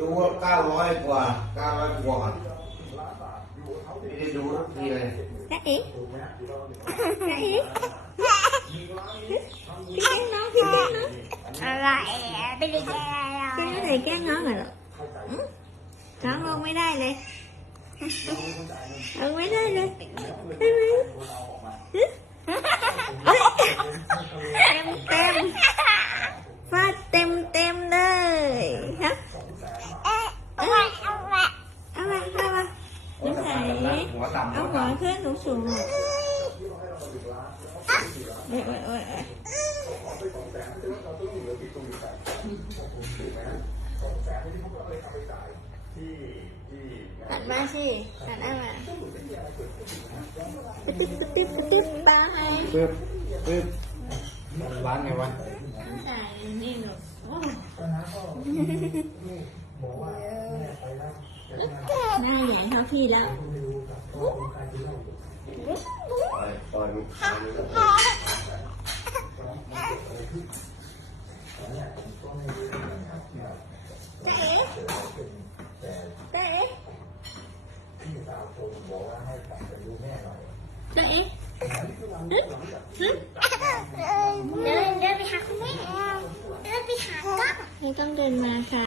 ดูว่าเก้าร้อยกว่าเก้าร้อยกว่าไม่ได้ดูทุกทีเลยจ๊ะเอ๋จ๊ะเอ๋พี่แกล้งน้องพี่แกล้งน้องอะไรอะไม่ได้แกพี่ไม่ได้แกล้งน้องเหรออืมน้องลงไม่ได้เลยลงไม่ได้เลยใช่ไหมเต็มเต็มฟาดเต็มเต็มเลยฮะ เอ๊ะเอาไว้เอาไว้ เอามาเอามาน้ำใส หัวต่ำเอาหัวขึ้นสูงสูงๆอะโอ้ยโอ้ยโอ้ยโอ้ยหันมาสิหันหน้ามาปะติ๊บปะติ๊บปะติ๊บไปปึ๊บปึ๊บร้านไงวะน้ำใสนี่หนูโอ้หน้าใหญ่เท่าพี่แล้ว เดินเดินไปหาคุณแม่เดินไปหาก็ไม่ต้องเดินมาค่ะ